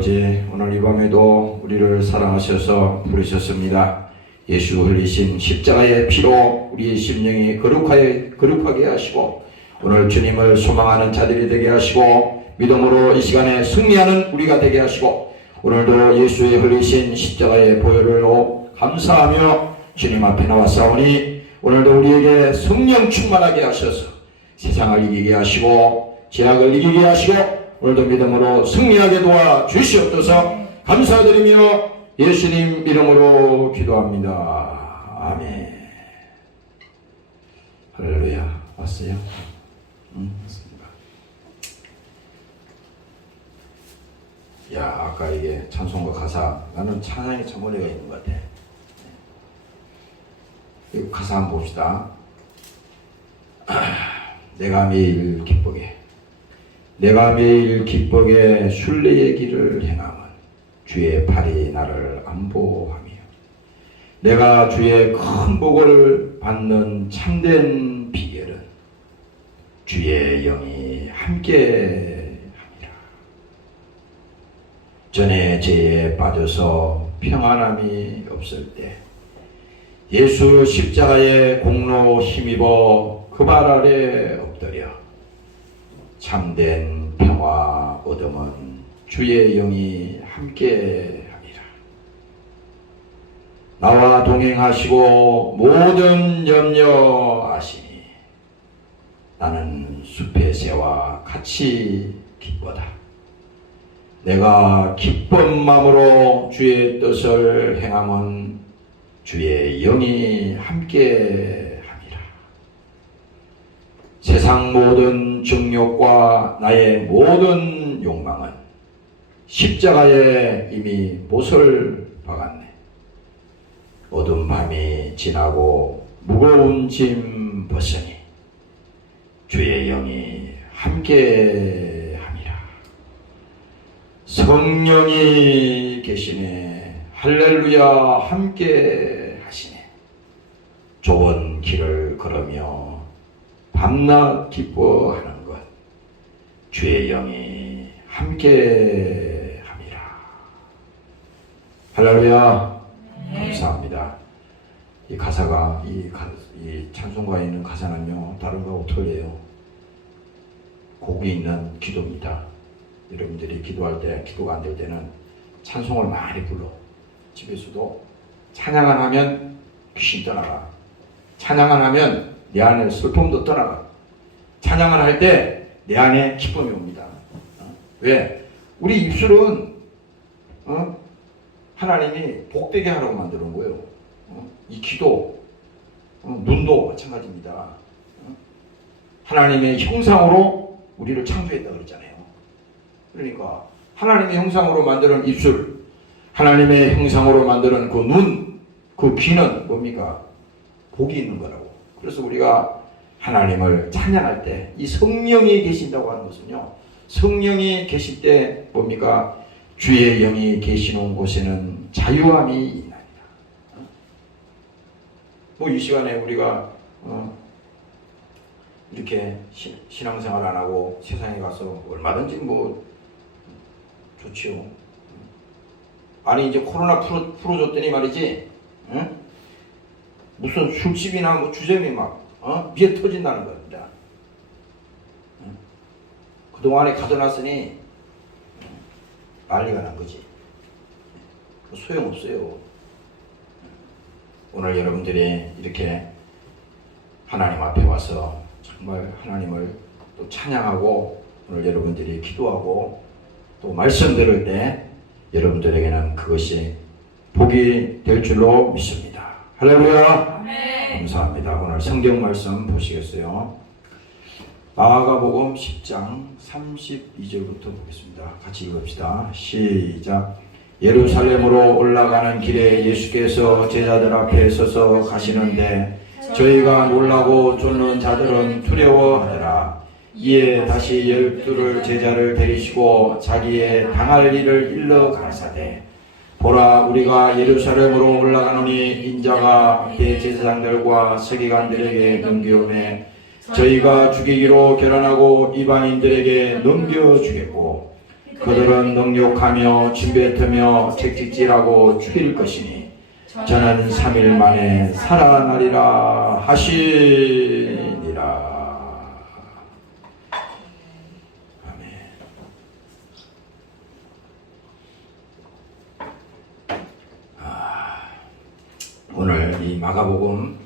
아버지, 오늘 이 밤에도 우리를 사랑하셔서 부르셨습니다. 예수 흘리신 십자가의 피로 우리의 심령이 거룩하게 하시고 오늘 주님을 소망하는 자들이 되게 하시고 믿음으로 이 시간에 승리하는 우리가 되게 하시고 오늘도 예수의 흘리신 십자가의 보혈로 감사하며 주님 앞에 나왔사오니 오늘도 우리에게 성령 충만하게 하셔서 세상을 이기게 하시고 죄악을 이기게 하시고 오늘도 믿음으로 승리하게 도와 주시옵소서. 감사드리며 예수님 이름으로 기도합니다. 아멘. 할렐루야. 왔어요? 왔습니다. 야, 아까 이게 찬송가 가사, 나는 찬양에 참 은혜가 있는 것 같아. 이 가사 한번 봅시다. 내가 매일 기쁘게 순례의 길을 행함은 주의 팔이 나를 안보하며 내가 주의 큰 복을 받는 참된 비결은 주의 영이 함께 함이라. 전에 죄에 빠져서 평안함이 없을 때 예수 십자가의 공로 힘입어 그 발 아래 엎드려 참된 평화 얻음은 주의 영이 함께 함이라. 나와 동행하시고 모든 염려 아시니 나는 숲의 새와 같이 기쁘다. 내가 기쁜 마음으로 주의 뜻을 행함은 주의 영이 함께 세상 모든 정욕과 나의 모든 욕망은 십자가에 이미 못을 박았네. 어두운 밤이 지나고 무거운 짐 벗으니 주의 영이 함께 함이라. 성령이 계시네. 할렐루야. 함께 하시네. 좁은 길을 걸으며 밤낮 기뻐하는 것 주의 영이 함께 함이라. 할렐루야. 감사합니다. 이 가사가 이 찬송가에 있는 가사는요 다른 거하고 틀려요. 곡이 있는 기도입니다. 여러분들이 기도할 때 기도가 안 될 때는 찬송을 많이 불러. 집에서도 찬양을 하면 귀신 떠나가. 찬양을 하면 내 안에 슬픔도 떠나가. 찬양을 할 때 내 안에 기쁨이 옵니다. 왜? 우리 입술은 하나님이 복되게 하라고 만들어 놓은 거예요. 이 귀도 눈도 마찬가지입니다. 하나님의 형상으로 우리를 창조했다고 그랬잖아요. 그러니까 하나님의 형상으로 만드는 입술, 하나님의 형상으로 만드는 그 눈, 그 귀는 뭡니까? 복이 있는 거라고. 그래서 우리가 하나님을 찬양할 때 이 성령이 계신다고 하는 것은요, 성령이 계실 때 뭡니까? 주의 영이 계시는 곳에는 자유함이 있나이다. 이 시간에 우리가 이렇게 신앙생활 안 하고 세상에 가서 얼마든지 좋지요. 아니 이제 코로나 풀어줬더니 말이지, 무슨 술집이나 주점이 미에 터진다는 겁니다. 그동안에 가둬놨으니 난리가 난 거지. 소용없어요. 오늘 여러분들이 이렇게 하나님 앞에 와서 정말 하나님을 또 찬양하고 오늘 여러분들이 기도하고 또 말씀 들을 때 여러분들에게는 그것이 복이 될 줄로 믿습니다. 할렐루야. 네. 감사합니다. 오늘 성경 말씀 보시겠어요? 마가복음 10장 32절부터 보겠습니다. 같이 읽읍시다. 시작. 예루살렘으로 올라가는 길에 예수께서 제자들 앞에 서서 가시는데 저희가 놀라고 쫓는 자들은 두려워하더라. 이에 다시 12 제자를 데리시고 자기의 당할 일을 일러 가라사대 보라, 우리가 예루살렘으로 올라가노니 인자가 대제사장들과 서기관들에게 넘겨오매 저희가 죽이기로 결단하고 이방인들에게 넘겨주겠고 그들은 능욕하며 침뱉으며 책찍질하고 죽일 것이니 저는 3일 만에 살아나리라 하시니라. 오늘 이 마가복음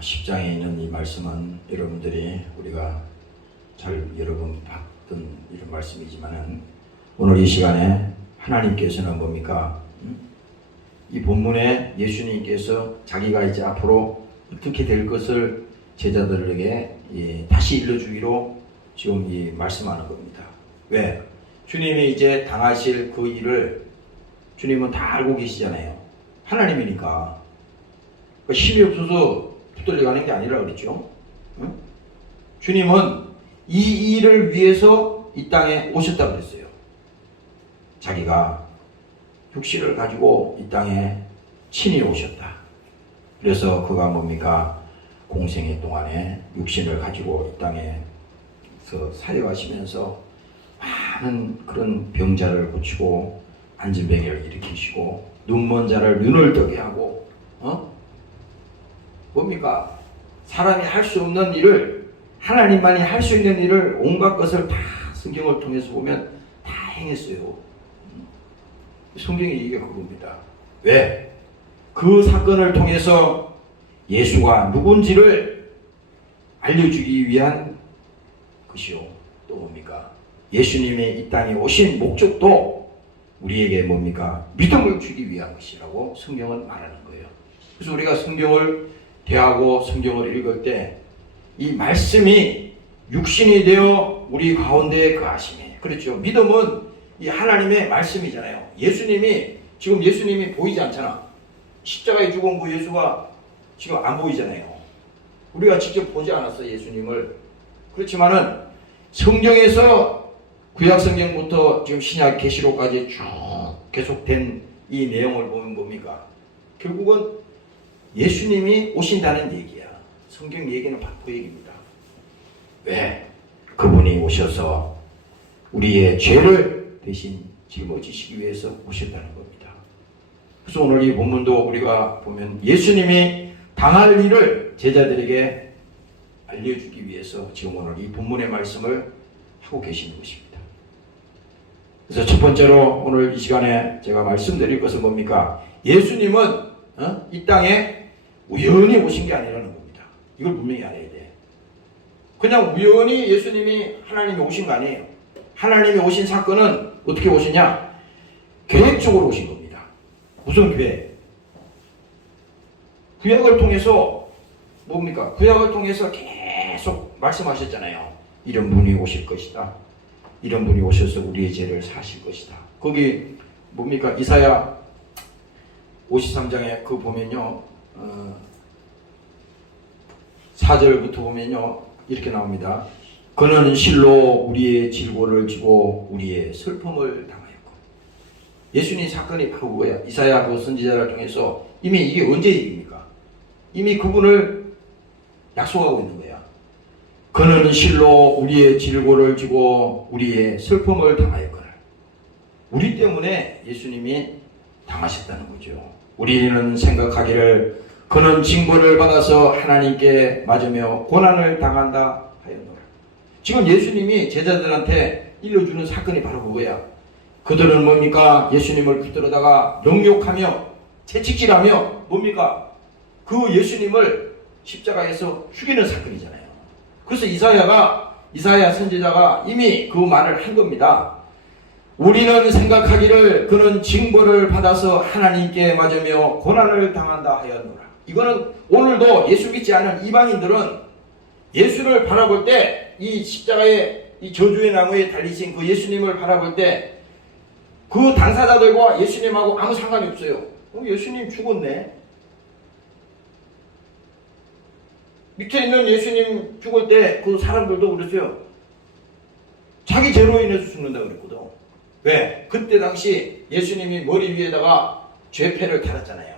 10장에 있는 이 말씀은 여러분들이 우리가 잘 여러 번 봤던 이런 말씀이지만은 오늘 이 시간에 하나님께서는 뭡니까? 이 본문에 예수님께서 자기가 이제 앞으로 어떻게 될 것을 제자들에게 다시 일러주기로 지금 이 말씀하는 겁니다. 왜? 주님이 이제 당하실 그 일을 주님은 다 알고 계시잖아요. 하나님이니까. 힘이 없어서 붙들려가는 게 아니라 그랬죠. 응? 주님은 이 일을 위해서 이 땅에 오셨다고 그랬어요. 자기가 육신을 가지고 이 땅에 친히 오셨다. 그래서 그가 뭡니까? 공생애 동안에 육신을 가지고 이 땅에서 사역하시면서 많은 그런 병자를 고치고 안진병을 일으키시고 눈먼 자를 눈을 뜨게 하고 뭡니까? 사람이 할 수 없는 일을 하나님만이 할 수 있는 일을 온갖 것을 다 성경을 통해서 보면 다 행했어요. 성경이 이게 그겁니다. 왜? 그 사건을 통해서 예수가 누군지를 알려주기 위한 것이요. 또 뭡니까? 예수님이 이 땅에 오신 목적도 우리에게 뭡니까? 믿음을 주기 위한 것이라고 성경은 말하는 거예요. 그래서 우리가 성경을 대하고 성경을 읽을 때 이 말씀이 육신이 되어 우리 가운데에 거하심이에요. 그렇죠. 믿음은 이 하나님의 말씀이잖아요. 지금 예수님이 보이지 않잖아. 십자가에 죽은 그 예수가 지금 안 보이잖아요. 우리가 직접 보지 않았어, 예수님을. 그렇지만은 성경에서 구약 성경부터 지금 신약 계시록까지 쭉 계속된 이 내용을 보면 뭡니까? 결국은 예수님이 오신다는 얘기야. 성경 얘기는 바로 그 얘기입니다. 왜? 그분이 오셔서 우리의 죄를 대신 짊어지시기 위해서 오셨다는 겁니다. 그래서 오늘 이 본문도 우리가 보면 예수님이 당할 일을 제자들에게 알려주기 위해서 지금 오늘 이 본문의 말씀을 하고 계시는 것입니다. 그래서 첫 번째로 오늘 이 시간에 제가 말씀드릴 것은 뭡니까? 예수님은 이 땅에 우연히 오신 게 아니라는 겁니다. 이걸 분명히 알아야 돼. 그냥 우연히 예수님이 하나님이 오신 거 아니에요. 하나님이 오신 사건은 어떻게 오시냐? 계획적으로 오신 겁니다. 무슨 계획? 구약을 통해서 뭡니까? 구약을 통해서 계속 말씀하셨잖아요. 이런 분이 오실 것이다. 이런 분이 오셔서 우리의 죄를 사실 것이다. 거기 뭡니까? 이사야 53장에 그 보면요. 4절부터 보면요. 이렇게 나옵니다. 그는 실로 우리의 질고를 지고 우리의 슬픔을 당하였고. 예수님 사건이 바로 그거야. 이사야 그 선지자를 통해서 이미 이게 언제 얘기입니까? 이미 그분을 약속하고 있는 거야. 그는 실로 우리의 질고를 지고 우리의 슬픔을 당하였거늘. 우리 때문에 예수님이 당하셨다는 거죠. 우리는 생각하기를 그는 징벌을 받아서 하나님께 맞으며 고난을 당한다 하였노라. 지금 예수님이 제자들한테 일러주는 사건이 바로 그거야. 그들은 뭡니까? 예수님을 붙들어다가 능욕하며 채찍질하며 뭡니까? 그 예수님을 십자가에서 죽이는 사건이잖아요. 그래서 이사야 선지자가 이미 그 말을 한 겁니다. 우리는 생각하기를 그는 징벌을 받아서 하나님께 맞으며 고난을 당한다 하였노라. 이거는 오늘도 예수 믿지 않는 이방인들은 예수를 바라볼 때 이 십자가의 이 저주의 나무에 달리신 그 예수님을 바라볼 때 그 당사자들과 예수님하고 아무 상관이 없어요. 예수님 죽었네. 밑에 있는 예수님 죽을 때 그 사람들도 그랬어요. 자기 죄로 인해서 죽는다고 그랬거든. 왜? 그때 당시 예수님이 머리 위에다가 죄패를 달았잖아요.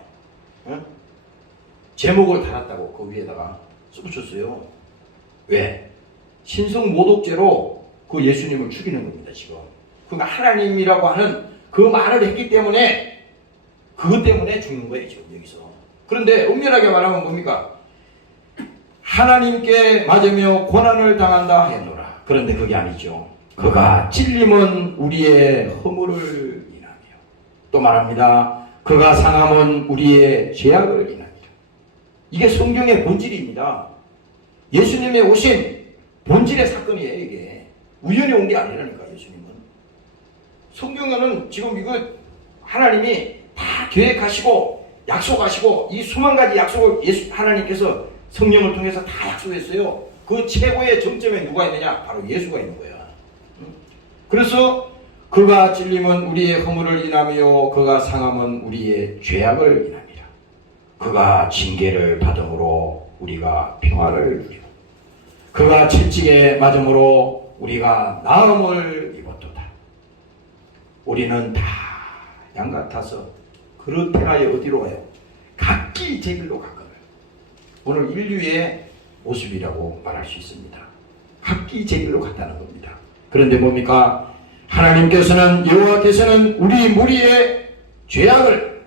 응? 제목을 달았다고 그 위에다가 써붙였어요. 왜? 신성모독죄로 그 예수님을 죽이는 겁니다. 지금 그러니까 하나님이라고 하는 그 말을 했기 때문에 그것 때문에 죽는 거예요 지금 여기서. 그런데 엄연하게 말하면 뭡니까? 하나님께 맞으며 고난을 당한다 하였노라. 그런데 그게 아니죠. 그가 찔림은 우리의 허물을 인하며, 또 말합니다. 그가 상함은 우리의 죄악을 인하며. 이게 성경의 본질입니다. 예수님의 오신 본질의 사건이에요. 이게 우연히 온 게 아니라니까. 예수님은 성경에는 지금 이거 하나님이 다 계획하시고 약속하시고 이 수만 가지 약속을 하나님께서 성령을 통해서 다 약속했어요. 그 최고의 정점에 누가 있느냐? 바로 예수가 있는 거야. 그래서 그가 찔림은 우리의 허물을 인하며 그가 상함은 우리의 죄악을 인함이라. 그가 징계를 받음으로 우리가 평화를 누리고 그가 채찍에 맞음으로 우리가 나음을 입었도다. 우리는 다 양같아서 그렇게하여 어디로 가요? 각기 제 길로 갔거늘. 오늘 인류의 모습이라고 말할 수 있습니다. 각기 제 길로 갔다는 겁니다. 그런데 뭡니까? 하나님께서는 여호와께서는 우리 무리의 죄악을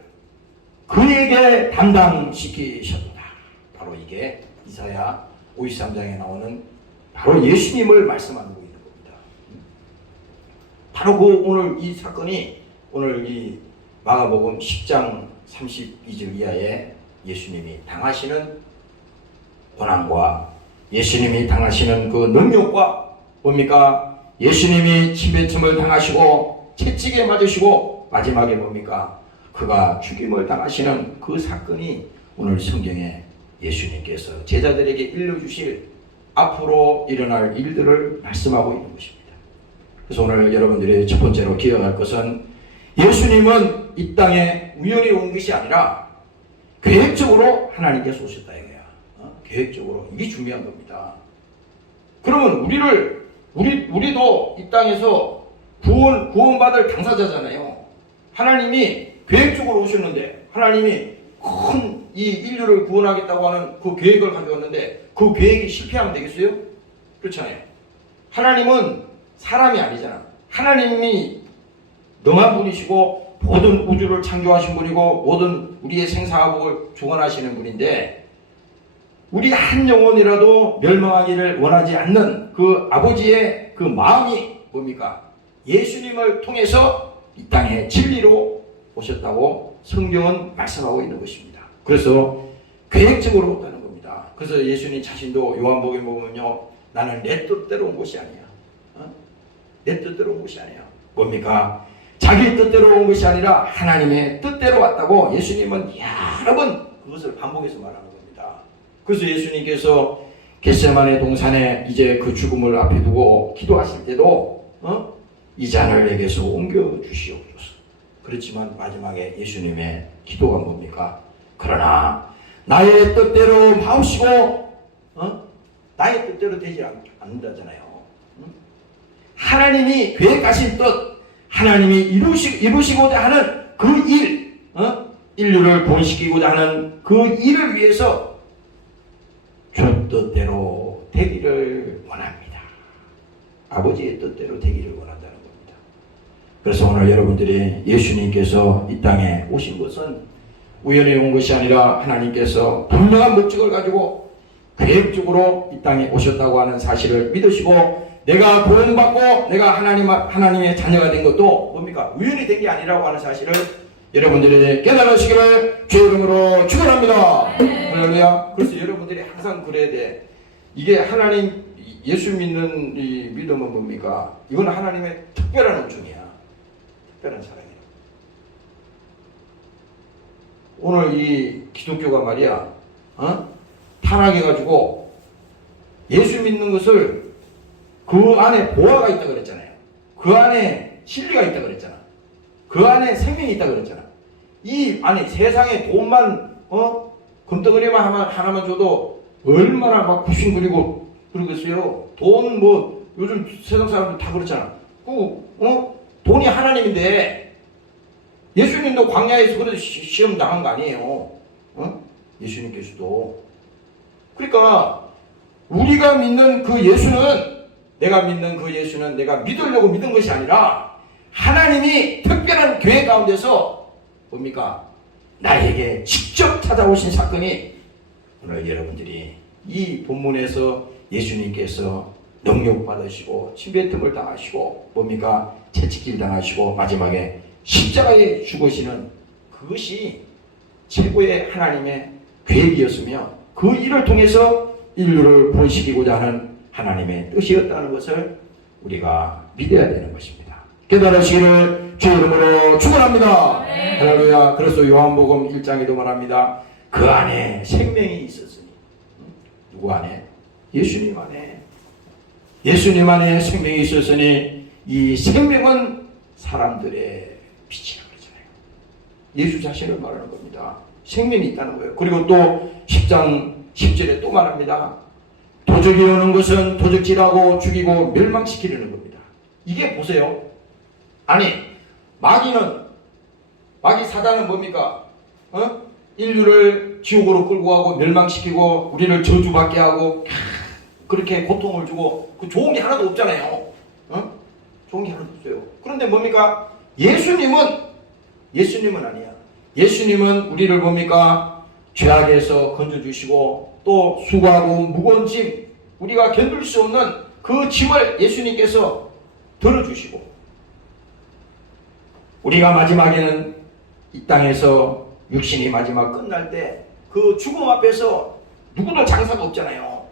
그에게 담당시키셨다. 바로 이게 이사야 53장에 나오는 바로 예수님을 말씀하고 있는 겁니다. 바로 그 오늘 이 사건이 오늘 이 마가복음 10장 32절 이하에 예수님이 당하시는 고난과 예수님이 당하시는 그 능력과 뭡니까? 예수님이 침뱉음을 당하시고 채찍에 맞으시고 마지막에 뭡니까? 그가 죽임을 당하시는 그 사건이 오늘 성경에 예수님께서 제자들에게 일러주실 앞으로 일어날 일들을 말씀하고 있는 것입니다. 그래서 오늘 여러분들이 첫 번째로 기억할 것은 예수님은 이 땅에 우연히 온 것이 아니라 계획적으로 하나님께서 오셨다 이거야. 계획적으로. 이게 중요한 겁니다. 그러면 우리도 이 땅에서 구원받을 당사자잖아요. 하나님이 계획적으로 오셨는데 하나님이 큰 이 인류를 구원하겠다고 하는 그 계획을 가져왔는데 그 계획이 실패하면 되겠어요? 그렇잖아요. 하나님은 사람이 아니잖아. 하나님이 능한 분이시고 모든 우주를 창조하신 분이고 모든 우리의 생사화복을 주관하시는 분인데 우리 한 영혼이라도 멸망하기를 원하지 않는 그 아버지의 그 마음이 뭡니까? 예수님을 통해서 이 땅에 진리로 오셨다고 성경은 말씀하고 있는 것입니다. 그래서 계획적으로 왔다는 겁니다. 그래서 예수님 자신도 요한복음에 보면요, 나는 내 뜻대로 온 것이 아니야. 내 뜻대로 온 것이 아니야. 뭡니까? 자기 뜻대로 온 것이 아니라 하나님의 뜻대로 왔다고 예수님은 여러 번 그것을 반복해서 말하는 겁니다. 그래서 예수님께서 겟세마네 동산에 이제 그 죽음을 앞에 두고 기도하실 때도 이 잔을 내게서 옮겨 주시옵소서. 그렇지만 마지막에 예수님의 기도가 뭡니까? 그러나 나의 뜻대로 마옵시고 나의 뜻대로 되지 않는다잖아요. 하나님이 계획하신 뜻, 하나님이 이루시고자 하는 그 일, 인류를 구원시키고자 하는 그 일을 위해서 주 뜻대로 되기를 원합니다. 아버지의 뜻대로 되기를 원한다는 겁니다. 그래서 오늘 여러분들이 예수님께서 이 땅에 오신 것은 우연히 온 것이 아니라 하나님께서 분명한 목적을 가지고 계획적으로 이 땅에 오셨다고 하는 사실을 믿으시고 내가 구원받고 내가 하나님의 자녀가 된 것도 뭡니까? 우연히 된 게 아니라고 하는 사실을 여러분들이 깨달으시기를 주의 이름으로 축원합니다. 할렐루야. 그래서 여러분들이 항상 그래야 돼. 이게 하나님 예수 믿는 이 믿음은 뭡니까? 이건 하나님의 특별한 은총이야. 특별한 사랑이야. 오늘 이 기독교가 말이야, 타락해가지고 예수 믿는 것을 그 안에 보화가 있다 그랬잖아요. 그 안에 진리가 있다 그랬잖아. 그 안에 생명이 있다 그랬잖아. 이 안에 세상에 돈만 금덩어리만 하나만 줘도 얼마나 막 굽신거리고 그러겠어요. 돈 뭐 요즘 세상 사람들 다 그렇잖아. 돈이 하나님인데 예수님도 광야에서 그래도 시험 당한 거 아니에요. 예수님께서도. 그러니까 우리가 믿는 그 예수는 내가 믿는 그 예수는 내가 믿으려고 믿은 것이 아니라 하나님이 특별한 교회 가운데서 뭡니까? 나에게 직접 찾아오신 사건이 오늘 여러분들이 이 본문에서 예수님께서 능욕받으시고 침뱉음을 당하시고 뭡니까? 채찍질 당하시고 마지막에 십자가에 죽으시는 그것이 최고의 하나님의 계획이었으며 그 일을 통해서 인류를 구원시키고자 하는 하나님의 뜻이었다는 것을 우리가 믿어야 되는 것입니다. 깨달으시기를 주의 이름으로 축원합니다. 할렐루야. 그래서 요한복음 1장에도 말합니다. 그 안에 생명이 있었으니. 누구 안에? 예수님 안에. 예수님 안에 생명이 있었으니 이 생명은 사람들의 빛이라고 그러잖아요. 예수 자신을 말하는 겁니다. 생명이 있다는 거예요. 그리고 또 10장 10절에 또 말합니다. 도적이 오는 것은 도적질하고 죽이고 멸망시키려는 겁니다. 이게 보세요. 아니 마귀 사단은 뭡니까? 인류를 지옥으로 끌고 가고 멸망시키고 우리를 저주받게 하고 그렇게 고통을 주고 그 좋은 게 하나도 없잖아요. 좋은 게 하나도 없어요. 그런데 뭡니까? 예수님은 아니야. 예수님은 우리를 뭡니까? 죄악에서 건져주시고 또 수고하고 무거운 짐 우리가 견딜 수 없는 그 짐을 예수님께서 들어주시고 우리가 마지막에는 이 땅에서 육신이 마지막 끝날 때 그 죽음 앞에서 누구도 장사가 없잖아요.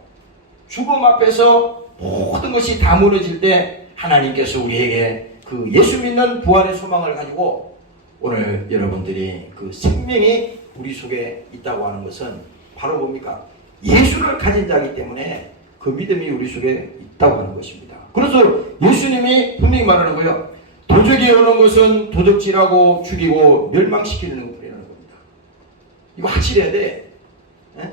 죽음 앞에서 모든 것이 다 무너질 때 하나님께서 우리에게 그 예수 믿는 부활의 소망을 가지고 오늘 여러분들이 그 생명이 우리 속에 있다고 하는 것은 바로 뭡니까? 예수를 가진 자이기 때문에 그 믿음이 우리 속에 있다고 하는 것입니다. 그래서 예수님이 분명히 말하는 거예요. 도적이 오는 것은 도적질하고 죽이고 멸망시키는 것이라는 겁니다. 이거 확실해야 돼. 에?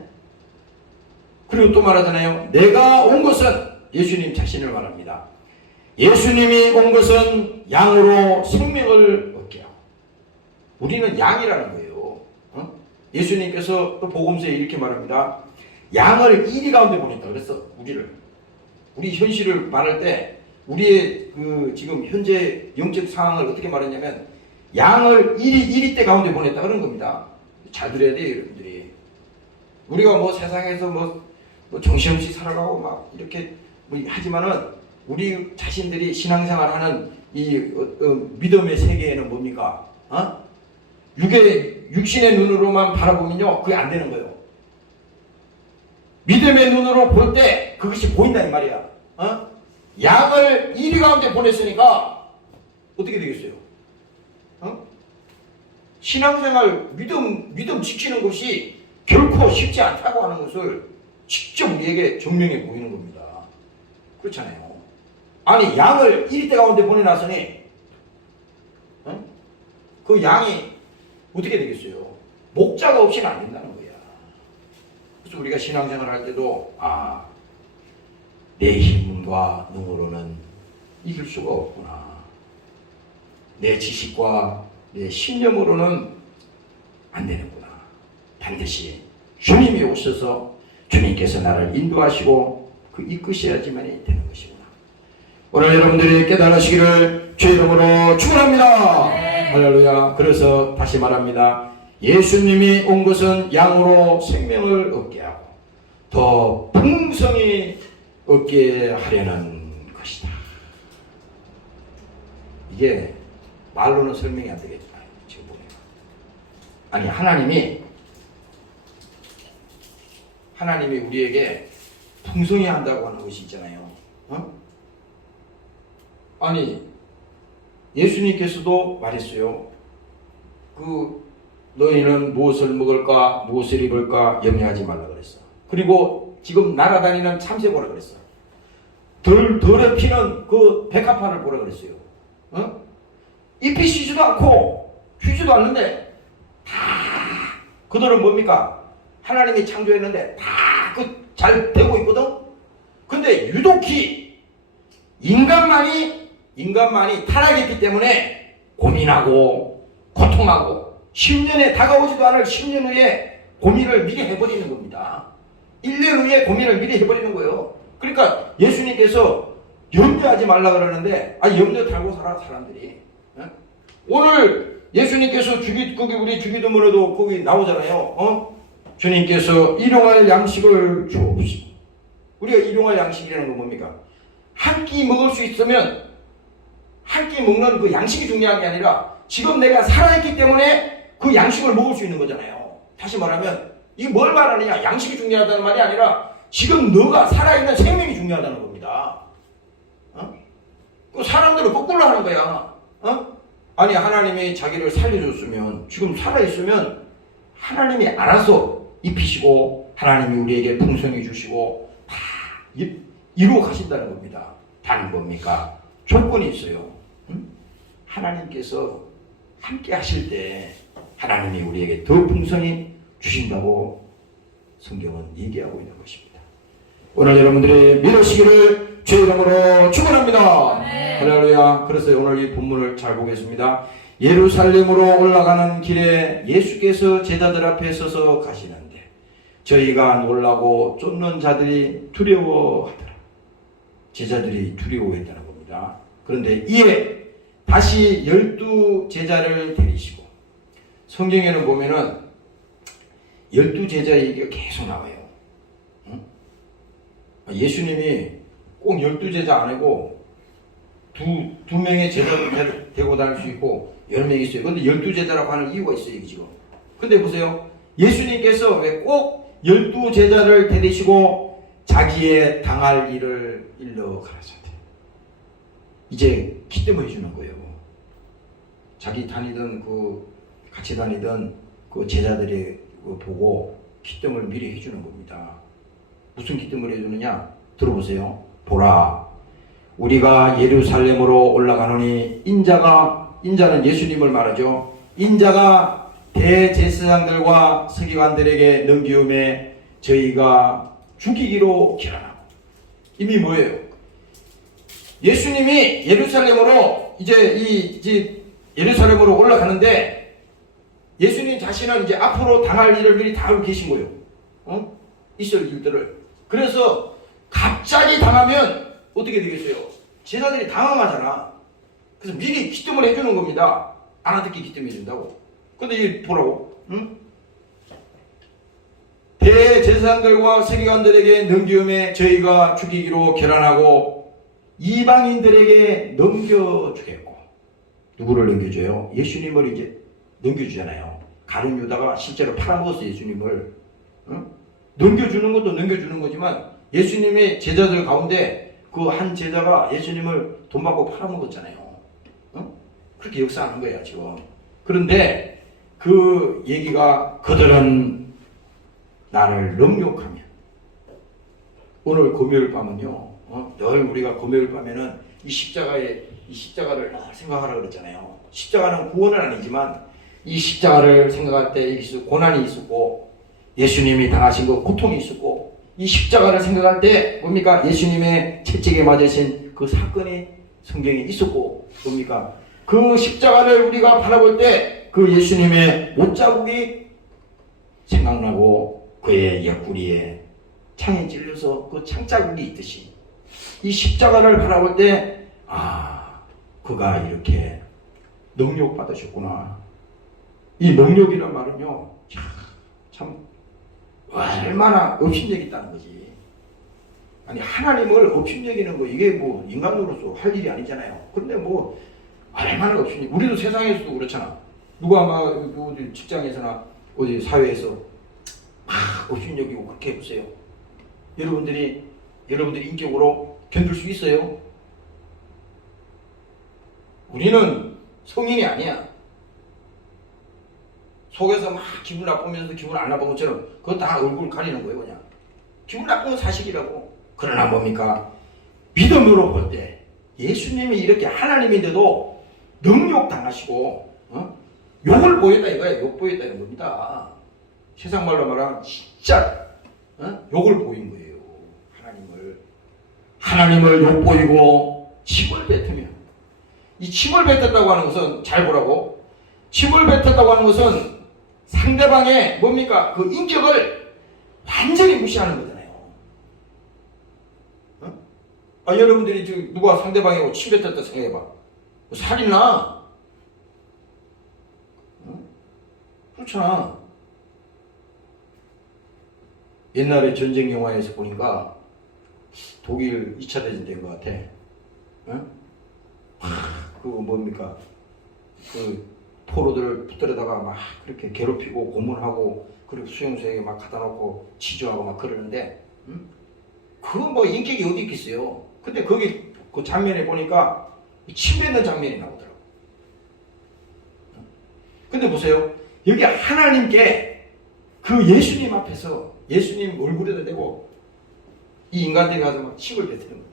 그리고 또 말하잖아요. 내가 온 것은 예수님 자신을 말합니다. 예수님이 온 것은 양으로 생명을 얻게 하고 우리는 양이라는 거예요. 예수님께서 또 복음서에 이렇게 말합니다. 양을 이리 가운데 보냈다 그랬어. 우리 현실을 말할 때 우리의 그 지금 현재 영적 상황을 어떻게 말했냐면 양을 이리 때 가운데 보냈다 그런 겁니다. 잘 들어야 돼요, 여러분들이. 우리가 뭐 세상에서 뭐 정신없이 살아가고 막 이렇게 뭐 하지만은 우리 자신들이 신앙생활하는 이 믿음의 세계에는 뭡니까? 육신의 눈으로만 바라보면요, 그게 안 되는 거예요. 믿음의 눈으로 볼 때 그것이 보인다 이 말이야. 양을 이리 가운데 보냈으니까 어떻게 되겠어요? 신앙생활 믿음 지키는 것이 결코 쉽지 않다고 하는 것을 직접 우리에게 증명해 보이는 겁니다. 그렇잖아요. 아니 양을 이리 때 가운데 보내놨으니 그 양이 어떻게 되겠어요? 목자가 없이는 안 된다는 거야. 그래서 우리가 신앙생활 할 때도 내 힘과 능으로는 이길 수가 없구나. 내 지식과 내 신념으로는 안 되는구나. 반드시 주님이 오셔서 주님께서 나를 인도하시고 그 이끄셔야지만이 되는 것이구나. 오늘 여러분들이 깨달으시기를 주의 이름으로 축원합니다. 할렐루야. 그래서 다시 말합니다. 예수님이 온 것은 양으로 생명을 얻게 하고 더 풍성히 얻게 하려는 것이다. 이게 말로는 설명이 안 되겠다. 지금 보니까. 아니 하나님이 우리에게 풍성히 한다고 하는 것이 있잖아요. 아니 예수님께서도 말했어요. 너희는 무엇을 먹을까 무엇을 입을까 염려하지 말라 그랬어. 그리고 지금 날아다니는 참새보라 그랬어. 덜에 피는 그 백합화를 보라 그랬어요. 잎이 쉬지도 않고 휘지도 않는데 다 그들은 뭡니까? 하나님이 창조했는데 다 잘 되고 있거든. 근데 유독히 인간만이 타락했기 때문에 고민하고 고통하고 10년에 다가오지도 않을 10년 후에 고민을 미리 해버리는 겁니다. 1년 후에 고민을 미리 해버리는 거예요. 그러니까 예수님께서 염려하지 말라 그러는데 염려 달고 살아 사람들이. 오늘 예수님께서 거기 우리 주기도문에도 거기 나오잖아요. 주님께서 일용할 양식을 주옵시고. 우리가 일용할 양식이라는 건 뭡니까? 한 끼 먹을 수 있으면 한 끼 먹는 그 양식이 중요한 게 아니라 지금 내가 살아있기 때문에 그 양식을 먹을 수 있는 거잖아요. 다시 말하면 이게 뭘 말하느냐? 양식이 중요하다는 말이 아니라 지금 너가 살아있는 생명이 중요하다는 겁니다. 그 사람들은 거꾸로 하는 거야. 아니 하나님이 자기를 살려줬으면 지금 살아있으면 하나님이 알아서 입히시고 하나님이 우리에게 풍성히 주시고 다 이루어 가신다는 겁니다. 단 뭡니까? 조건이 있어요. 하나님께서 함께 하실 때 하나님이 우리에게 더 풍성히 주신다고 성경은 얘기하고 있는 것입니다. 오늘 여러분들이 믿으시기를 주의 이름으로 축원합니다. 할렐루야. 그래서 오늘 이 본문을 잘 보겠습니다. 예루살렘으로 올라가는 길에 예수께서 제자들 앞에 서서 가시는데 저희가 놀라고 쫓는 자들이 두려워하더라. 제자들이 두려워했다는 겁니다. 그런데 이에 다시 12 제자를 데리시고, 성경에는 보면은 12 제자 얘기가 계속 나와요. 예수님이 꼭 12 제자 안 하고 두 명의 제자를 데리고 다닐 수 있고 10명 있어요. 근데 12 제자라고 하는 이유가 있어요, 이게 지금. 근데 보세요. 예수님께서 왜 꼭 12 제자를 데리시고 자기의 당할 일을 일러 가라사대. 이제 기뜸을 해주는 거예요. 자기 같이 다니던 그 제자들이 보고 기뜸을 미리 해주는 겁니다. 무슨 기뜸을 해주느냐? 들어보세요. 보라, 우리가 예루살렘으로 올라가노니 인자는 예수님을 말하죠. 인자가 대제사장들과 서기관들에게 넘기움에 저희가 죽이기로 결단하고. 이미 뭐예요? 예수님이 예루살렘으로 이제 예루살렘으로 올라가는데 예수님 자신은 이제 앞으로 당할 일을 미리 다 알고 계신 거예요. 있을 일들을. 그래서 갑자기 당하면 어떻게 되겠어요? 제자들이 당황하잖아. 그래서 미리 기뜸을 해주는 겁니다. 알아듣기 기뜸해 준다고. 근데 이게 보라고. 대제사장들과 서기관들에게 넘기움에 저희가 죽이기로 결단하고 이방인들에게 넘겨주겠고. 누구를 넘겨줘요? 예수님을 이제 넘겨주잖아요. 가룟 유다가 실제로 팔아먹었어요, 예수님을. 넘겨주는 것도 넘겨주는 거지만 예수님의 제자들 가운데 그 한 제자가 예수님을 돈 받고 팔아먹었잖아요. 그렇게 역사하는 거예요, 지금. 그런데 그 얘기가 그들은 나를 능욕하면, 오늘 금요일 밤은요, 늘 우리가 금요일 밤에는 이 십자가를 생각하라 그랬잖아요. 십자가는 구원은 아니지만 이 십자가를 생각할 때 고난이 있었고 예수님이 당하신 그 고통이 있었고 이 십자가를 생각할 때 뭡니까? 예수님의 채찍에 맞으신 그 사건이 성경에 있었고 뭡니까? 그 십자가를 우리가 바라볼 때 그 예수님의 못자국이 생각나고 그의 옆구리에 창에 찔려서 그 창자국이 있듯이 이 십자가를 바라볼 때 그가 이렇게 능욕받으셨구나. 이 능욕이란 말은요, 참 얼마나 업신여겼다는 거지. 아니 하나님을 업신여기는 거 이게 뭐 인간으로서 할 일이 아니잖아요. 근데 뭐 얼마나 업신여기. 우리도 세상에서도 그렇잖아. 누가 막 어디 직장에서나 어디 사회에서 막 업신여기고 그렇게 해보세요. 여러분들이 인격으로 견딜 수 있어요? 우리는 성인이 아니야. 속에서 막 기분 나쁘면서 기분 안 나쁜 것처럼 그거 다 얼굴 가리는 거예요, 그냥. 기분 나쁜 건 사실이라고. 그러나 뭡니까? 믿음으로 볼 때 예수님이 이렇게 하나님인데도 능욕 당하시고 욕을 보였다 이거야. 욕 보였다는 겁니다. 세상 말로 말하면 진짜 욕을 보인 거예요. 하나님을 욕 보이고 침을 뱉으며, 이 침을 뱉었다고 하는 것은 잘 보라고. 침을 뱉었다고 하는 것은 상대방의 뭡니까? 그 인격을 완전히 무시하는 거잖아요. 여러분들이 지금 누가 상대방이 침 뱉었다 생각해봐. 살이나? 그렇잖아. 옛날에 전쟁 영화에서 보니까 독일 2차 대전 된 것 같아. 응? 그거 뭡니까? 그 포로들을 붙들어다가 막 그렇게 괴롭히고 고문하고 그리고 수용소에 막 갖다 놓고 치조하고 막 그러는데, 응? 그건 뭐 인격이 어디 있겠어요. 근데 거기 그 장면에 보니까 침 뱉는 장면이 나오더라고. 근데 보세요. 여기 하나님께 그 예수님 앞에서 예수님 얼굴에다 대고 이 인간들이 가서 막 침을 뱉는 겁니다.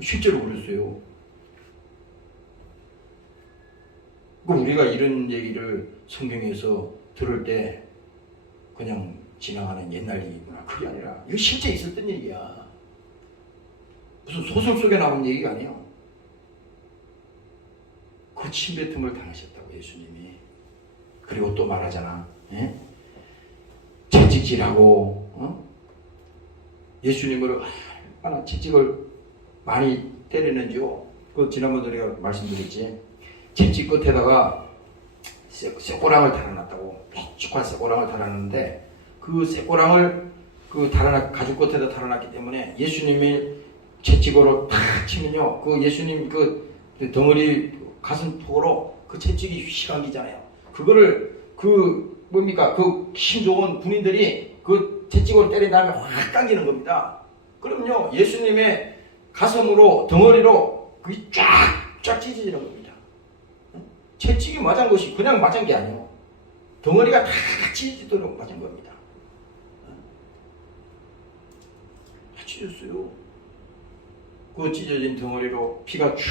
실제로 그랬어요. 우리가 이런 얘기를 성경에서 들을 때 그냥 지나가는 옛날 얘기구나. 그게 아니라 이거 실제 있었던 얘기야. 무슨 소설 속에 나온 얘기가 아니야. 그 침뱉음을 당하셨다고 예수님이. 그리고 또 말하잖아. 예? 채찍질하고 예수님을 얼마나 채찍을 많이 때리는지요. 그 지난번에 내가 말씀드렸지. 채찍 끝에다가 쇠꼬랑을 달아놨다고. 뾰족한 쇠꼬랑을 달아놨는데 그 쇠꼬랑을 그 가죽 끝에다 달아놨기 때문에 예수님이 채찍으로 탁 치면요. 그 예수님 그 덩어리 가슴폭으로 그 채찍이 휘 감기잖아요. 그거를 그 뭡니까? 그 힘 좋은 군인들이 그 채찍으로 때린 다음에 확 당기는 겁니다. 그럼요. 예수님의 가슴으로 덩어리로 그게 쫙 찢어지는 겁니다. 채찍이 맞은 것이 그냥 맞은 게 아니에요. 덩어리가 다 찢어지도록 맞은 겁니다. 다 찢어졌어요. 그 찢어진 덩어리로 피가 쭉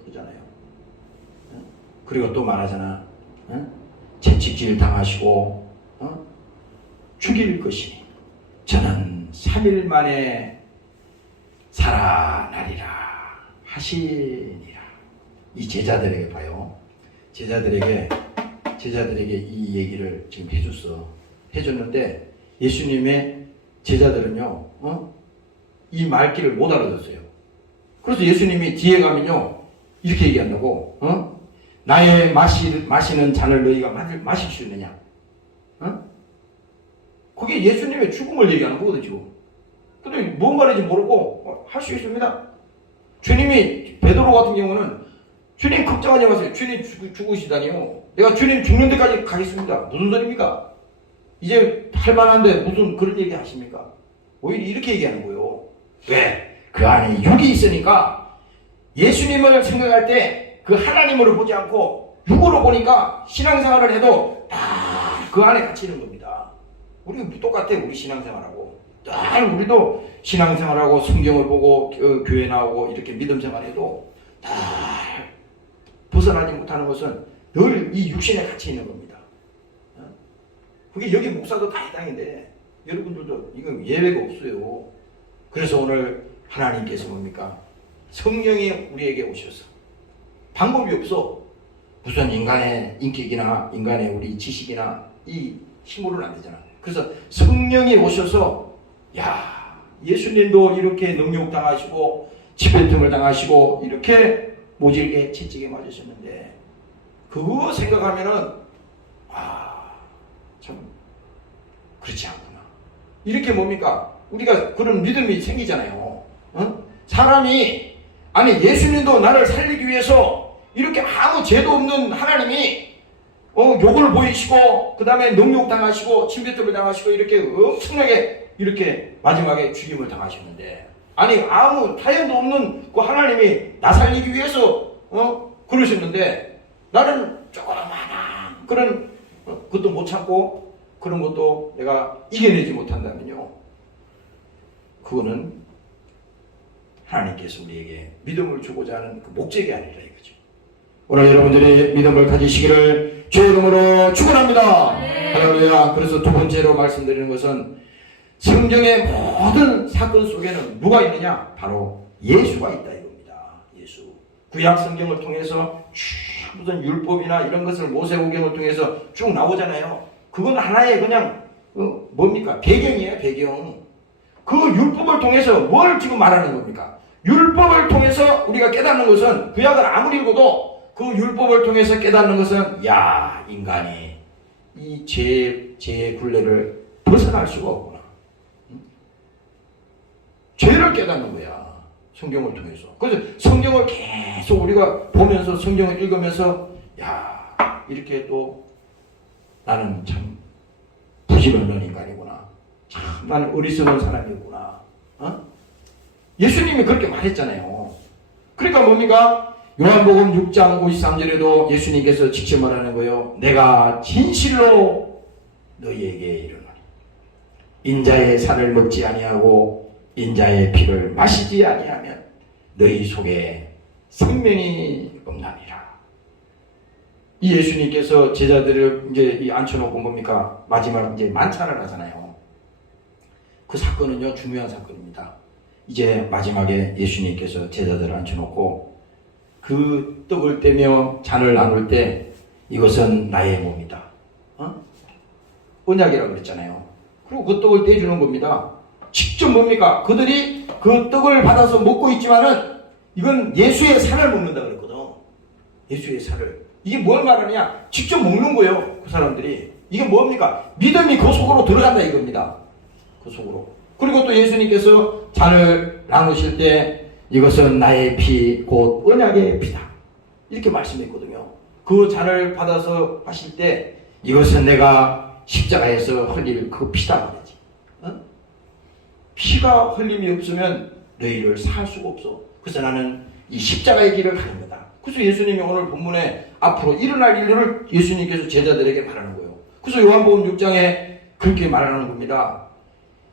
흐르잖아요. 그리고 또 말하잖아. 채찍질 당하시고 죽일 것이니 저는 3일 만에 살아나리라 하시니라. 이 제자들에게 봐요. 제자들에게 이 얘기를 지금 해줬는데 예수님의 제자들은요, 이 말귀를 못 알아듣어요. 그래서 예수님이 뒤에 가면요, 이렇게 얘기한다고, 나의 마시는 잔을 너희가 마실 수 있느냐? 그게 예수님의 죽음을 얘기하는 거거든요, 지금. 근데 뭔 말인지 모르고 할 수 있습니다. 주님이 베드로 같은 경우는 주님 걱정하지 마세요. 주님 죽으시다니요. 내가 주님 죽는 데까지 가겠습니다. 무슨 소리입니까? 이제 할 만한데 무슨 그런 얘기 하십니까? 오히려 이렇게 얘기하는 거예요. 왜? 그 안에 육이 있으니까 예수님을 생각할 때 그 하나님으로 보지 않고 육으로 보니까 신앙생활을 해도 다 그 안에 같이 있는 겁니다. 우리 똑같아. 우리 신앙생활하고 다 우리도 신앙생활하고 성경을 보고 교회 나오고 이렇게 믿음 생활해도 다 벗어나지 못하는 것은 늘 이 육신에 같이 있는 겁니다. 그게 여기 목사도 다 해당인데 여러분들도 이건 예외가 없어요. 그래서 오늘 하나님께서 뭡니까? 성령이 우리에게 오셔서 방법이 없어. 무슨 인간의 인격이나 인간의 우리 지식이나 이 힘으로는 안 되잖아. 그래서 성령이 오셔서 야, 예수님도 이렇게 능욕당하시고 집배틈을 당하시고 이렇게 모질게 채찍에 맞으셨는데 그거 생각하면은 참 그렇지 않구나. 이렇게 뭡니까? 우리가 그런 믿음이 생기잖아요. 사람이 아니 예수님도 나를 살리기 위해서 이렇게 아무 죄도 없는 하나님이 욕을 보이시고 그 다음에 능욕당하시고 침뱉음을 당하시고 이렇게 엄청나게 이렇게 마지막에 죽임을 당하셨는데 아니 아무 타연도 없는 그 하나님이 나 살리기 위해서 그러셨는데 나는 조그마한 그런 것도 못 참고 그런 것도 내가 이겨내지 못한다면요, 그거는 하나님께서 우리에게 믿음을 주고자 하는 그 목적이 아니라 이거죠. 오늘 여러분들의 믿음을 가지시기를 주의 이름으로 축원합니다. 할렐루야. 그래서 두 번째로 말씀드리는 것은 성경의 모든 사건 속에는 누가 있느냐? 바로 예수가 있다 이겁니다. 예수. 구약 성경을 통해서 무슨 율법이나 이런 것을 모세오경을 통해서 쭉 나오잖아요. 그건 하나의 그냥 뭡니까? 배경이에요. 배경. 그 율법을 통해서 뭘 지금 말하는 겁니까? 율법을 통해서 우리가 깨닫는 것은, 구약을 아무리 읽어도 그 율법을 통해서 깨닫는 것은, 야, 인간이 이 죄의 굴레를 벗어날 수가 없구나. 죄를 깨닫는 거야. 성경을 통해서. 그래서 성경을 계속 우리가 보면서, 성경을 읽으면서, 야, 이렇게 또 나는 참 부지런한 인간이구나. 참 나는 어리석은 사람이구나. 예수님이 그렇게 말했잖아요. 그러니까 뭡니까? 요한복음 6장 53절에도 예수님께서 직접 말하는 거예요. 내가 진실로 너희에게 이르노니 인자의 살을 먹지 아니하고 인자의 피를 마시지 아니하면 너희 속에 생명이 없나니라. 이 예수님께서 제자들을 이제 앉혀놓고 뭡니까? 마지막 이제 만찬을 하잖아요. 그 사건은요, 중요한 사건입니다. 이제 마지막에 예수님께서 제자들을 앉혀놓고 그 떡을 떼며 잔을 나눌 때 이것은 나의 몸이다. 언약이라고 그랬잖아요. 그리고 그 떡을 떼주는 겁니다. 직접 뭡니까? 그들이 그 떡을 받아서 먹고 있지만은 이건 예수의 살을 먹는다 그랬거든. 예수의 살을. 이게 뭘 말하느냐? 직접 먹는 거예요. 그 사람들이. 이게 뭡니까? 믿음이 그 속으로 들어간다 이겁니다. 그 속으로. 그리고 또 예수님께서 잔을 나누실 때 이것은 나의 피 곧 언약의 피다. 이렇게 말씀했거든요. 그 잔을 받아서 하실 때 이것은 내가 십자가에서 흘릴 그 피다 그러지. 피가 흘림이 없으면 너희를 살 수가 없어. 그래서 나는 이 십자가의 길을 가는 거다. 그래서 예수님이 오늘 본문에 앞으로 일어날 일들을 예수님께서 제자들에게 말하는 거예요. 그래서 요한복음 6장에 그렇게 말하는 겁니다.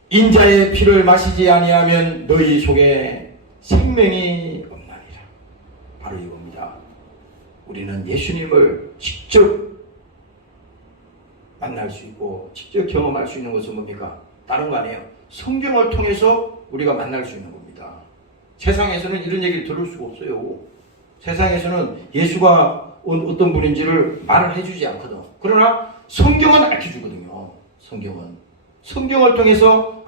인자의 피를 마시지 아니하면 너희 속에 생명이 없나니라. 바로 이겁니다. 우리는 예수님을 직접 만날 수 있고 직접 경험할 수 있는 것은 뭡니까? 다른 거 아니에요. 성경을 통해서 우리가 만날 수 있는 겁니다. 세상에서는 이런 얘기를 들을 수가 없어요. 세상에서는 예수가 어떤 분인지를 말을 해주지 않거든. 그러나 성경은 알려주거든요. 성경을 통해서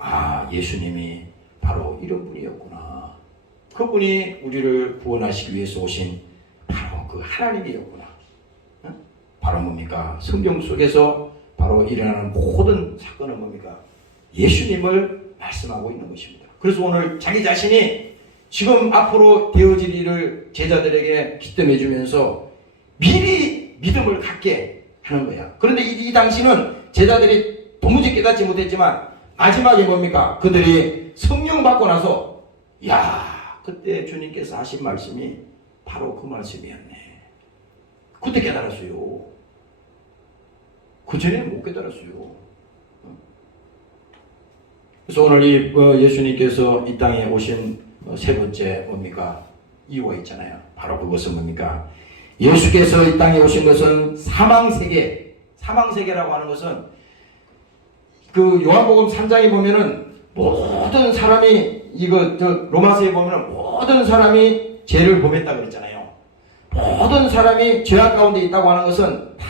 예수님이 바로 이런 분이었구나. 그분이 우리를 구원하시기 위해서 오신 바로 그 하나님이었구나. 바로 뭡니까? 성경 속에서 바로 일어나는 모든 사건은 뭡니까? 예수님을 말씀하고 있는 것입니다. 그래서 오늘 자기 자신이 지금 앞으로 되어질 일을 제자들에게 기점해 주면서 미리 믿음을 갖게 하는 거야. 그런데 이 당시는 제자들이 도무지 깨닫지 못했지만 마지막에 뭡니까? 그들이 성령 받고 나서 그때 주님께서 하신 말씀이 바로 그 말씀이었네. 그때 깨달았어요. 그전에는 못 깨달았어요. 그래서 오늘 이 예수님께서 이 땅에 오신 세 번째 뭡니까? 이유가 있잖아요. 바로 그것은 뭡니까? 예수께서 이 땅에 오신 것은 사망세계라고 하는 것은 그 요한복음 3장에 보면은 모든 사람이 로마서에 보면은 모든 사람이 죄를 범했다 그랬잖아요. 모든 사람이 죄악 가운데 있다고 하는 것은 다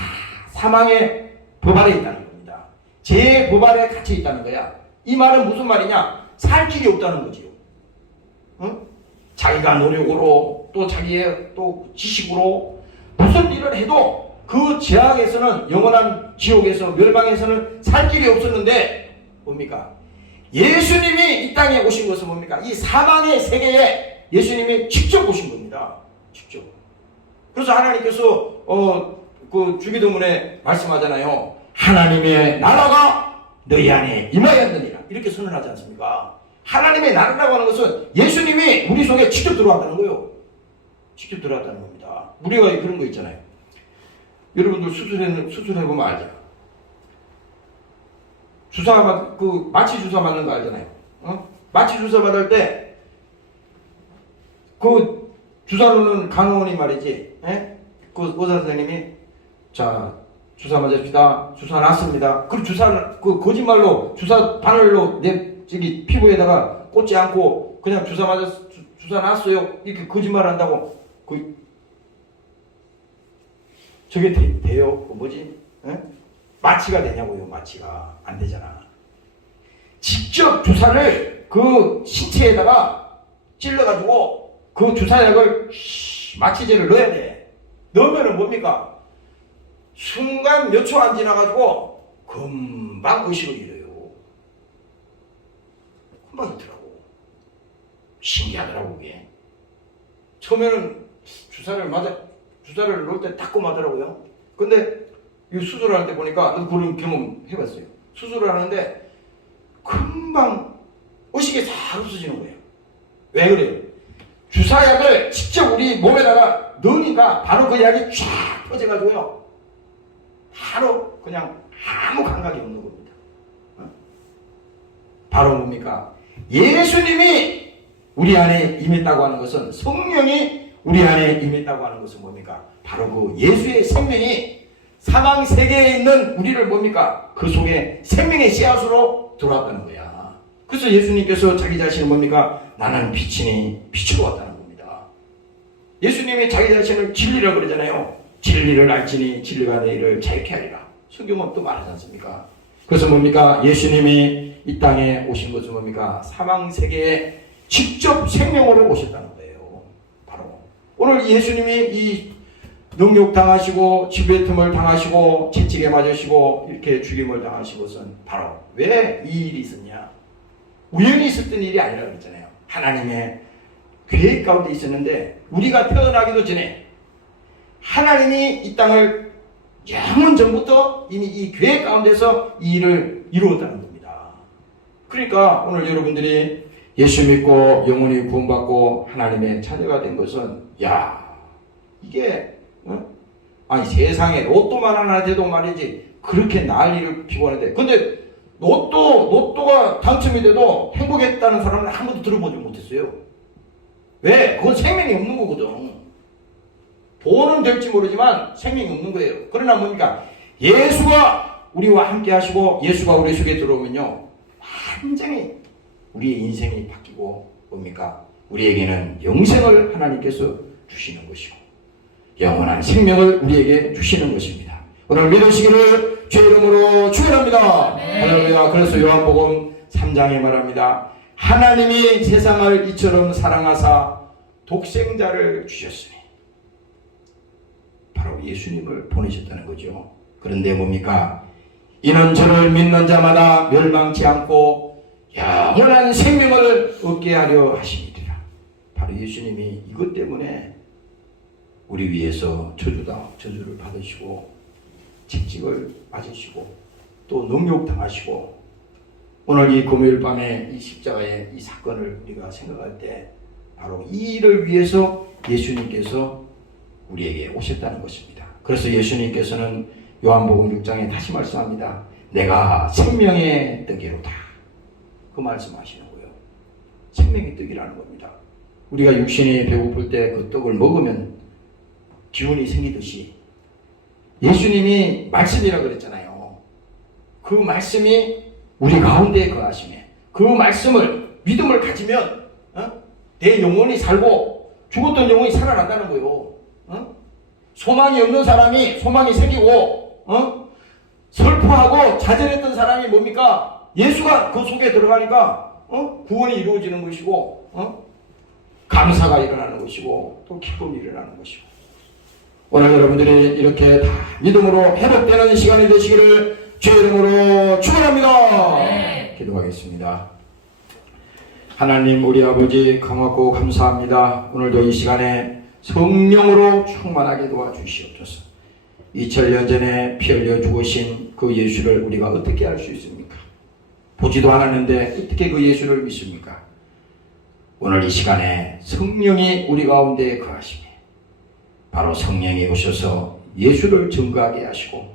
사망의 법 아래 있다는 겁니다. 죄의 법 아래 갇혀 있다는 거야. 이 말은 무슨 말이냐? 살 길이 없다는 거지요. 자기가 노력으로 또 자기의 또 지식으로 무슨 일을 해도 그 죄악에서는 영원한 지옥에서 멸망에서는 살 길이 없었는데 뭡니까? 예수님이 이 땅에 오신 것은 뭡니까? 이 사망의 세계에 예수님이 직접 오신 겁니다. 직접. 그래서 하나님께서 그 주기도문에 말씀하잖아요. 하나님의 나라가 너희 안에 임하였느니라. 이렇게 선언하지 않습니까? 하나님의 나라라고 하는 것은 예수님이 우리 속에 직접 들어왔다는 거예요. 직접 들어왔다는 겁니다. 우리가 그런 거 있잖아요. 여러분들 수술해보면 알죠? 마취 주사 맞는 거 알잖아요. 마취 주사 받을 때, 그 주사 놓는 간호원이 말이지, 그 의사 선생님이, 자, 주사 맞읍시다. 주사 놨습니다. 그 거짓말로, 주사 바늘로 저기 피부에다가 꽂지 않고, 그냥 주사 놨어요. 이렇게 거짓말 한다고, 저게 돼요? 뭐지? 마취가 되냐고요? 마취가 안 되잖아. 직접 주사를 그 신체에다가 찔러가지고 그 주사약을 마취제를 넣어야 돼. 넣으면은 뭡니까? 순간 몇 초 안 지나가지고 금방 의식을 잃어요. 금방 있더라고. 신기하더라고 그게. 처음에는 주사를 넣을 때 따끔하더라고요. 근데 이 수술을 할 때 보니까 그런 경험 해봤어요. 수술을 하는데 금방 의식이 싹 없어지는 거예요. 왜 그래요? 주사약을 직접 우리 몸에다가 넣으니까 바로 그 약이 쫙 퍼져가지고요. 바로 그냥 아무 감각이 없는 겁니다. 바로 뭡니까? 예수님이 우리 안에 임했다고 하는 것은, 성령이 우리 안에 임했다고 하는 것은 뭡니까? 바로 그 예수의 생명이 사망 세계에 있는 우리를 뭡니까? 그 속에 생명의 씨앗으로 들어왔다는 거야. 그래서 예수님께서 자기 자신을 뭡니까? 나는 빛이니 빛으로 왔다는 겁니다. 예수님이 자기 자신을 진리라고 그러잖아요. 진리를 알지니 진리가 너희를 자유케 하리라. 성경은 또 말하지 않습니까? 그래서 뭡니까? 예수님이 이 땅에 오신 것은 뭡니까? 사망 세계에 직접 생명으로 오셨다는 거예요. 바로 오늘 예수님이 이 능욕 당하시고 지배틈을 당하시고 채찍에 맞으시고 이렇게 죽임을 당하신 것은 바로 왜 이 일이 있었냐? 우연히 있었던 일이 아니라 그랬잖아요. 하나님의 계획 가운데 있었는데, 우리가 태어나기도 전에 하나님이 이 땅을 영원 전부터 이미 이 계획 가운데서 이 일을 이루었다는 겁니다. 그러니까 오늘 여러분들이 예수 믿고 영원히 구원받고 하나님의 자녀가 된 것은, 이게 아니 세상에 로또만 하나 돼도 말이지 그렇게 난리를 피고 하는데, 근데 로또가 당첨이 돼도 행복했다는 사람은 한 번도 들어보지 못했어요. 왜? 그건 생명이 없는 거거든. 돈은 될지 모르지만 생명이 없는 거예요. 그러나 뭡니까? 예수가 우리와 함께 하시고 예수가 우리 속에 들어오면요, 완전히 우리의 인생이 바뀌고 뭡니까? 우리에게는 영생을 하나님께서 주시는 것이고 영원한 생명을 우리에게 주시는 것입니다. 오늘 믿으시기를 주의 이름으로 축원합니다. 할렐루야. 그래서 요한복음 3장에 말합니다. 하나님이 세상을 이처럼 사랑하사 독생자를 주셨으니, 바로 예수님을 보내셨다는 거죠. 그런데 뭡니까? 이는 저를 믿는 자마다 멸망치 않고 영원한 생명을 얻게 하려 하심이니라. 바로 예수님이 이것 때문에 우리 위해서 저주를 받으시고 채찍을 맞으시고 또 능욕당하시고, 오늘 이 금요일 밤에 이 십자가의 이 사건을 우리가 생각할 때 바로 이 일을 위해서 예수님께서 우리에게 오셨다는 것입니다. 그래서 예수님께서는 요한복음 6장에 다시 말씀합니다. 내가 생명의 떡이로다. 그 말씀하시는 거예요. 생명의 떡이라는 겁니다. 우리가 육신이 배고플 때 그 떡을 먹으면 기운이 생기듯이 예수님이 말씀이라고 그랬잖아요. 그 말씀이 우리 가운데 거하시네. 그 말씀을, 믿음을 가지면 내 영혼이 살고 죽었던 영혼이 살아난다는 거예요. 소망이 없는 사람이 소망이 생기고 슬퍼하고 좌절했던 사람이 뭡니까? 예수가 그 속에 들어가니까 구원이 이루어지는 것이고 감사가 일어나는 것이고 또 기쁨이 일어나는 것이고, 오늘 여러분들이 이렇게 다 믿음으로 회복되는 시간이 되시기를 주의 이름으로 축원합니다. 네. 기도하겠습니다. 하나님 우리 아버지 고맙고 감사합니다. 오늘도 이 시간에 성령으로 충만하게 도와주시옵소서. 2000년 전에 피 흘려 죽으신 그 예수를 우리가 어떻게 알 수 있습니까? 보지도 않았는데 어떻게 그 예수를 믿습니까? 오늘 이 시간에 성령이 우리 가운데 거하시며 바로 성령이 오셔서 예수를 증거하게 하시고,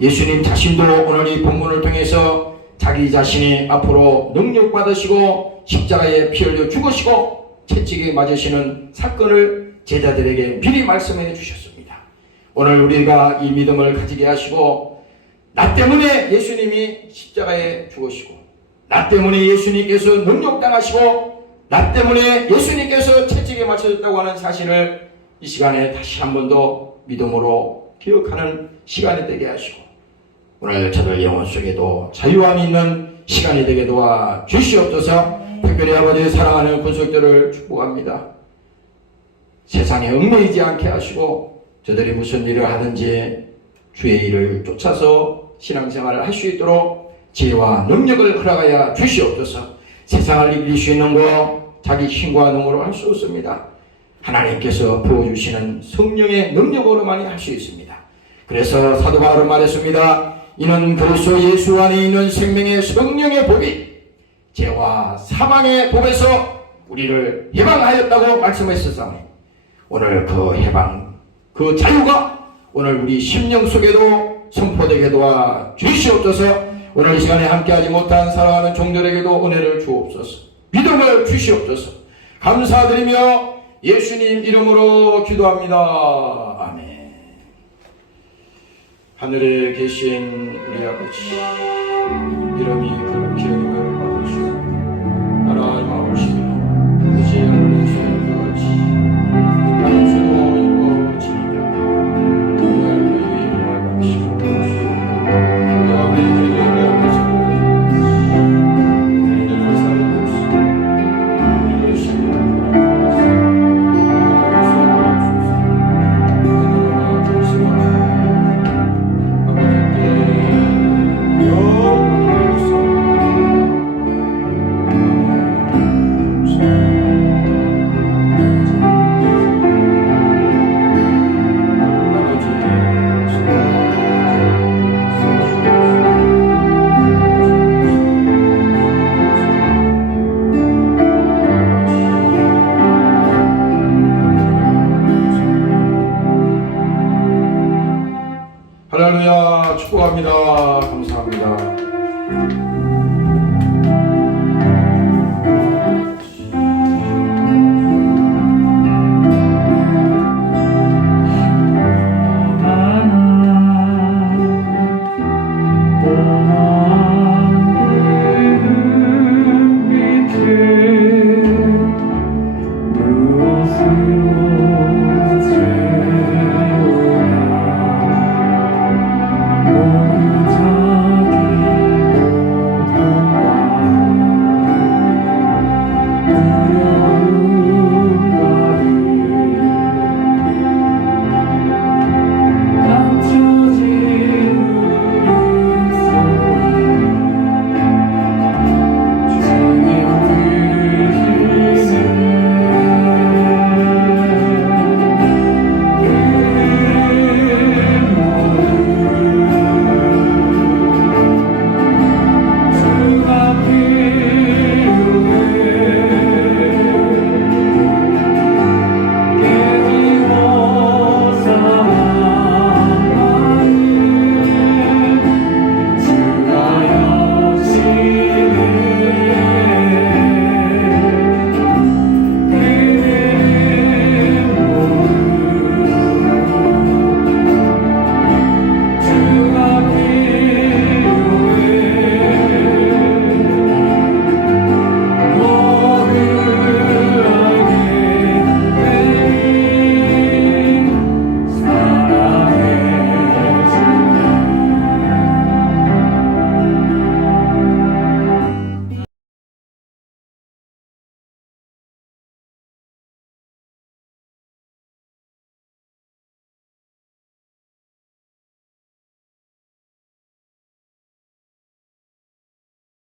예수님 자신도 오늘 이 본문을 통해서 자기 자신이 앞으로 능력받으시고 십자가에 피 흘려 죽으시고 채찍에 맞으시는 사건을 제자들에게 미리 말씀해 주셨습니다. 오늘 우리가 이 믿음을 가지게 하시고, 나 때문에 예수님이 십자가에 죽으시고, 나 때문에 예수님께서 능력당하시고, 나 때문에 예수님께서 채찍에 맞춰졌다고 하는 사실을 이 시간에 다시 한 번 더 믿음으로 기억하는 시간이 되게 하시고, 오늘 저들 영혼 속에도 자유함이 있는 시간이 되게 도와 주시옵소서. 특별히 아버지 사랑하는 군속들을 축복합니다. 세상에 얽매이지 않게 하시고 저들이 무슨 일을 하든지 주의 일을 쫓아서 신앙생활을 할 수 있도록 지혜와 능력을 허락하여 주시옵소서. 세상을 이길 수 있는 거 자기 힘과 능으로 할 수 없습니다. 하나님께서 부어주시는 성령의 능력으로만이 할 수 있습니다. 그래서 사도 바울은 말했습니다. 이는 그리스도 예수 안에 있는 생명의 성령의 복이 죄와 사망의 법에서 우리를 해방하였다고 말씀하셨사오니 오늘 그 해방, 그 자유가 오늘 우리 심령 속에도 선포되게 도와 주시옵소서. 오늘 이 시간에 함께하지 못한 사랑하는 종들에게도 은혜를 주옵소서. 믿음을 주시옵소서. 감사드리며 예수님 이름으로 기도합니다. 아멘. 하늘에 계신 우리 아버지, 이름이 거룩히 여김을 받으시고 나라의 마음이시며 그것이 하늘에 주시는 것 같이 땅에서도 이루어지리라. 오늘 우리에게 일용할 양식을 주시고 우리가 우리에게 대하여서 우리를 사랑하시고 우리를 신뢰하고 할렐루야 축복합니다.